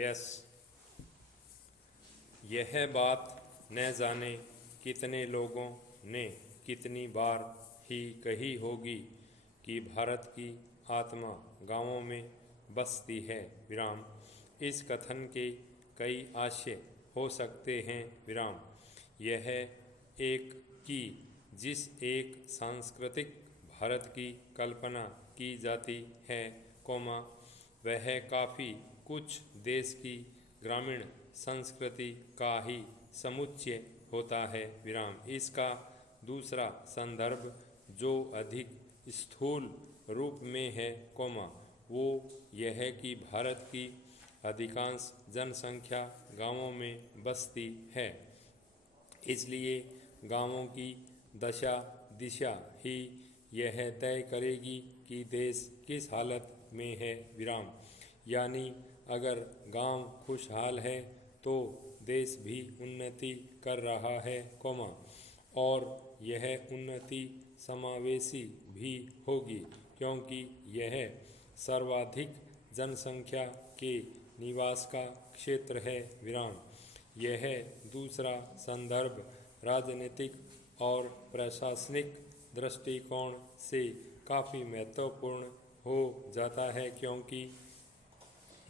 Yes, यह बात न जाने कितने लोगों ने कितनी बार ही कही होगी कि भारत की आत्मा गांवों में बसती है। विराम। इस कथन के कई आशय हो सकते हैं। विराम। यह एक कि जिस एक सांस्कृतिक भारत की कल्पना की जाती है, वह काफ़ी कुछ देश की ग्रामीण संस्कृति का ही समुच्चय होता है। विराम। इसका दूसरा संदर्भ जो अधिक स्थूल रूप में है, वो यह कि भारत की अधिकांश जनसंख्या गांवों में बसती है। इसलिए गांवों की दशा दिशा ही यह तय करेगी कि देश किस हालत में है। विराम। यानी अगर गांव खुशहाल है तो देश भी उन्नति कर रहा है, और यह उन्नति समावेशी भी होगी क्योंकि यह सर्वाधिक जनसंख्या के निवास का क्षेत्र है। विराम। यह दूसरा संदर्भ राजनीतिक और प्रशासनिक दृष्टिकोण से काफ़ी महत्वपूर्ण हो जाता है क्योंकि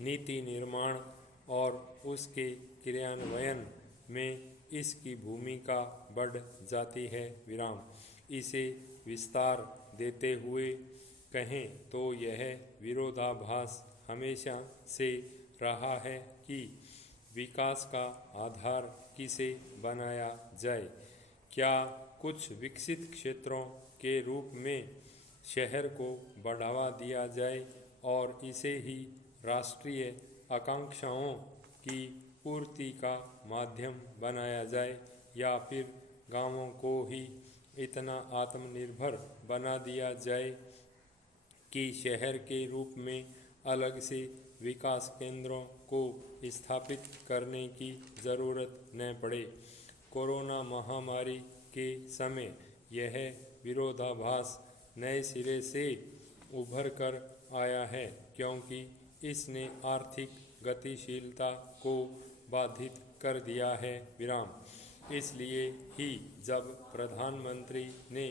नीति निर्माण और उसके क्रियान्वयन में इसकी भूमिका बढ़ जाती है। विराम। इसे विस्तार देते हुए कहें तो यह विरोधाभास हमेशा से रहा है कि विकास का आधार किसे बनाया जाए। क्या कुछ विकसित क्षेत्रों के रूप में शहर को बढ़ावा दिया जाए और इसे ही राष्ट्रीय आकांक्षाओं की पूर्ति का माध्यम बनाया जाए, या फिर गांवों को ही इतना आत्मनिर्भर बना दिया जाए कि शहर के रूप में अलग से विकास केंद्रों को स्थापित करने की ज़रूरत न पड़े। कोरोना महामारी के समय यह विरोधाभास नए सिरे से उभर कर आया है क्योंकि इसने आर्थिक गतिशीलता को बाधित कर दिया है। विराम। इसलिए ही जब प्रधानमंत्री ने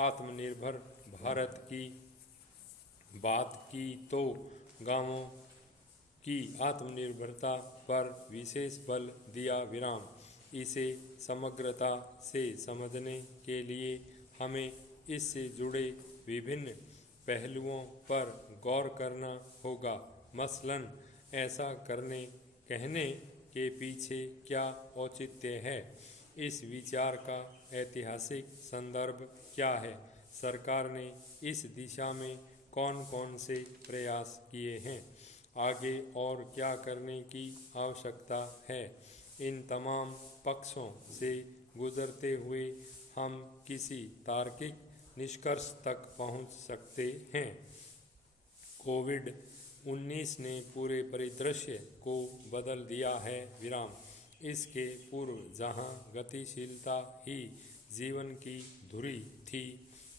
आत्मनिर्भर भारत की बात की तो गांवों की आत्मनिर्भरता पर विशेष बल दिया। विराम। इसे समग्रता से समझने के लिए हमें इससे जुड़े विभिन्न पहलुओं पर गौर करना होगा। मसलन ऐसा कहने के पीछे क्या औचित्य है, इस विचार का ऐतिहासिक संदर्भ क्या है, सरकार ने इस दिशा में कौन कौन से प्रयास किए हैं, आगे और क्या करने की आवश्यकता है। इन तमाम पक्षों से गुजरते हुए हम किसी तार्किक निष्कर्ष तक पहुंच सकते हैं। कोविड-19 ने पूरे परिदृश्य को बदल दिया है। विराम। इसके पूर्व जहां गतिशीलता ही जीवन की धुरी थी,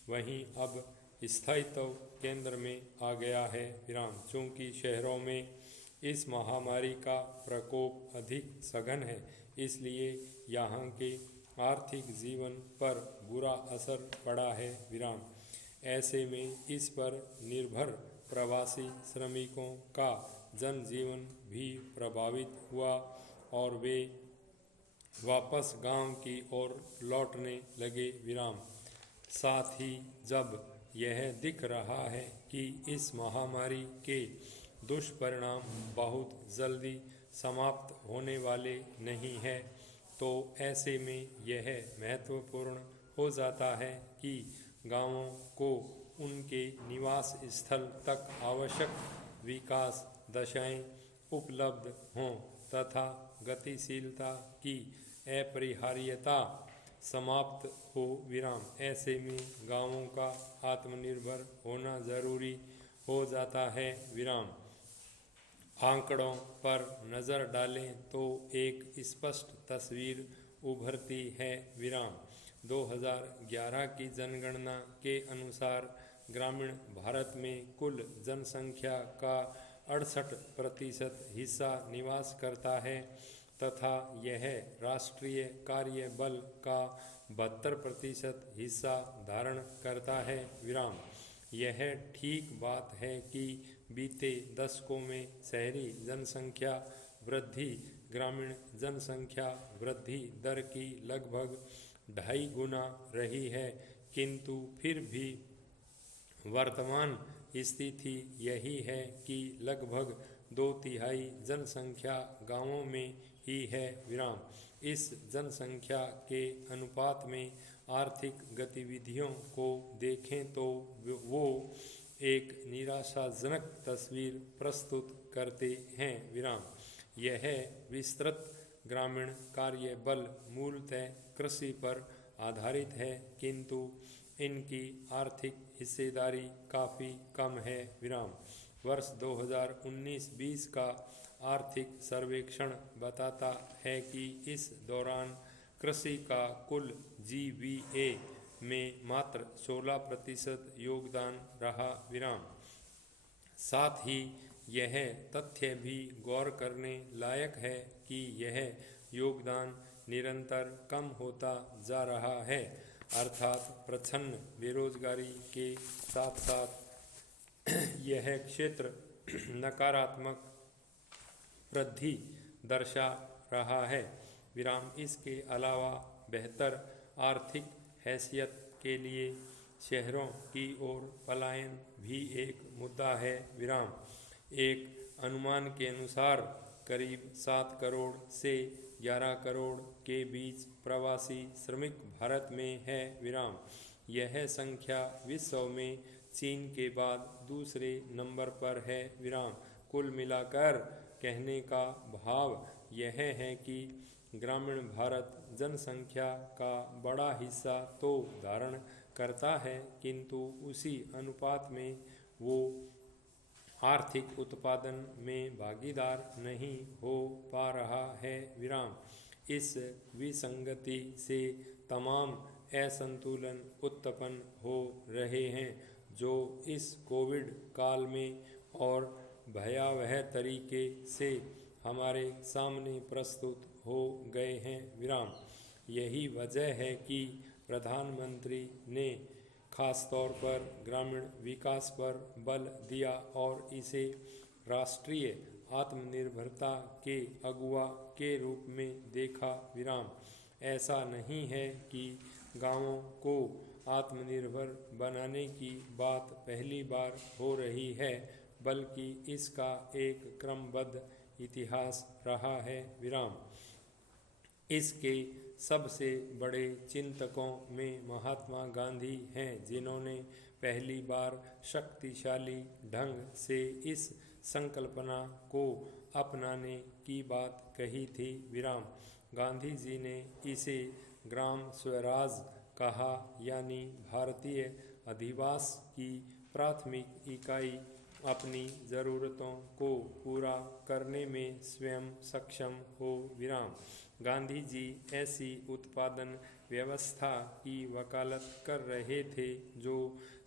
वहीं अब स्थायित्व केंद्र में आ गया है। विराम। चूँकि शहरों में इस महामारी का प्रकोप अधिक सघन है, इसलिए यहाँ के आर्थिक जीवन पर बुरा असर पड़ा है। विराम। ऐसे में इस पर निर्भर प्रवासी श्रमिकों का जनजीवन भी प्रभावित हुआ और वे वापस गांव की ओर लौटने लगे। विराम। साथ ही जब यह दिख रहा है कि इस महामारी के दुष्परिणाम बहुत जल्दी समाप्त होने वाले नहीं हैं, तो ऐसे में यह महत्वपूर्ण हो जाता है कि गांवों को उनके निवास स्थल तक आवश्यक विकास दशाएं उपलब्ध हों तथा गतिशीलता की अपरिहार्यता समाप्त हो। विराम। ऐसे में गांवों का आत्मनिर्भर होना जरूरी हो जाता है। विराम। आंकड़ों पर नज़र डालें तो एक स्पष्ट तस्वीर उभरती है। विराम। 2011 की जनगणना के अनुसार ग्रामीण भारत में कुल जनसंख्या का 68% हिस्सा निवास करता है तथा यह राष्ट्रीय कार्य बल का 72% हिस्सा धारण करता है। विराम। यह ठीक बात है कि बीते दशकों में शहरी जनसंख्या वृद्धि ग्रामीण जनसंख्या वृद्धि दर की लगभग 2.5 गुना रही है, किंतु फिर भी वर्तमान स्थिति यही है कि लगभग 2/3 जनसंख्या गांवों में ही है। विराम। इस जनसंख्या के अनुपात में आर्थिक गतिविधियों को देखें तो वो एक निराशाजनक तस्वीर प्रस्तुत करते हैं। विराम। यह विस्तृत ग्रामीण कार्य बल मूलतः कृषि पर आधारित है, किंतु इनकी आर्थिक हिस्सेदारी काफ़ी कम है। विराम। वर्ष 2019-20 का आर्थिक सर्वेक्षण बताता है कि इस दौरान कृषि का कुल GVA में मात्र 16% योगदान रहा। विराम। साथ ही यह तथ्य भी गौर करने लायक है कि यह योगदान निरंतर कम होता जा रहा है, अर्थात प्रच्छन्न बेरोजगारी के साथ साथ यह क्षेत्र नकारात्मक वृद्धि दर्शा रहा है। विराम। इसके अलावा बेहतर आर्थिक हैसियत के लिए शहरों की ओर पलायन भी एक मुद्दा है। विराम। एक अनुमान के अनुसार करीब 7 करोड़ से 11 करोड़ के बीच प्रवासी श्रमिक भारत में है। विराम। यह संख्या विश्व में चीन के बाद दूसरे नंबर पर है। विराम। कुल मिलाकर कहने का भाव यह है कि ग्रामीण भारत जनसंख्या का बड़ा हिस्सा तो धारण करता है, किंतु उसी अनुपात में वो आर्थिक उत्पादन में भागीदार नहीं हो पा रहा है। विराम। इस विसंगति से तमाम असंतुलन उत्पन्न हो रहे हैं जो इस कोविड काल में और भयावह तरीके से हमारे सामने प्रस्तुत हो गए हैं। विराम। यही वजह है कि प्रधानमंत्री ने खासतौर पर ग्रामीण विकास पर बल दिया और इसे राष्ट्रीय आत्मनिर्भरता के अगुवा के रूप में देखा। विराम। ऐसा नहीं है कि गांवों को आत्मनिर्भर बनाने की बात पहली बार हो रही है, बल्कि इसका एक क्रमबद्ध इतिहास रहा है। विराम। इसके सबसे बड़े चिंतकों में महात्मा गांधी हैं, जिन्होंने पहली बार शक्तिशाली ढंग से इस संकल्पना को अपनाने की बात कही थी। विराम। गांधी जी ने इसे ग्राम स्वराज कहा, यानी भारतीय अधिवास की प्राथमिक इकाई अपनी ज़रूरतों को पूरा करने में स्वयं सक्षम हो। विराम। गांधी जी ऐसी उत्पादन व्यवस्था की वकालत कर रहे थे जो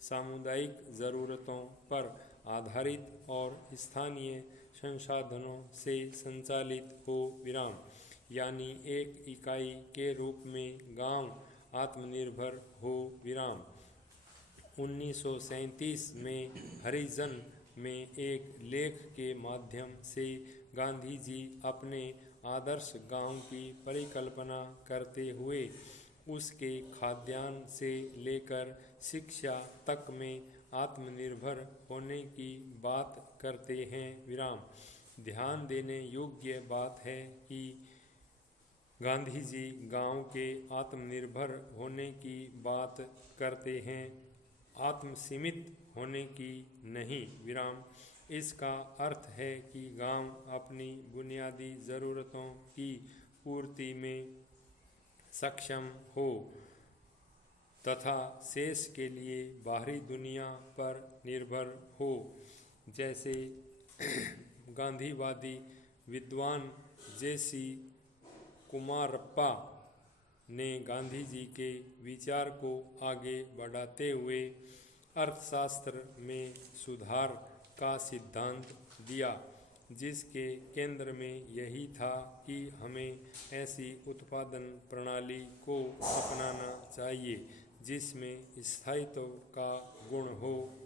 सामुदायिक ज़रूरतों पर आधारित और स्थानीय संसाधनों से संचालित हो। विराम। यानी एक इकाई के रूप में गांव आत्मनिर्भर हो। विराम। 1937 में हरिजन में एक लेख के माध्यम से गांधी जी अपने आदर्श गांव की परिकल्पना करते हुए उसके खाद्यान्न से लेकर शिक्षा तक में आत्मनिर्भर होने की बात करते हैं। विराम। ध्यान देने योग्य बात है कि गांधी जी गांव के आत्मनिर्भर होने की बात करते हैं, आत्मसीमित होने की नहीं। विराम। इसका अर्थ है कि गांव अपनी बुनियादी ज़रूरतों की पूर्ति में सक्षम हो तथा शेष के लिए बाहरी दुनिया पर निर्भर हो। जैसे गांधीवादी विद्वान जे.सी. कुमारप्पा ने गांधी जी के विचार को आगे बढ़ाते हुए अर्थशास्त्र में सुधार का सिद्धांत दिया, जिसके केंद्र में यही था कि हमें ऐसी उत्पादन प्रणाली को अपनाना चाहिए जिसमें स्थायित्व का गुण हो।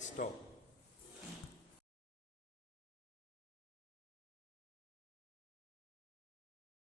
स्टॉप।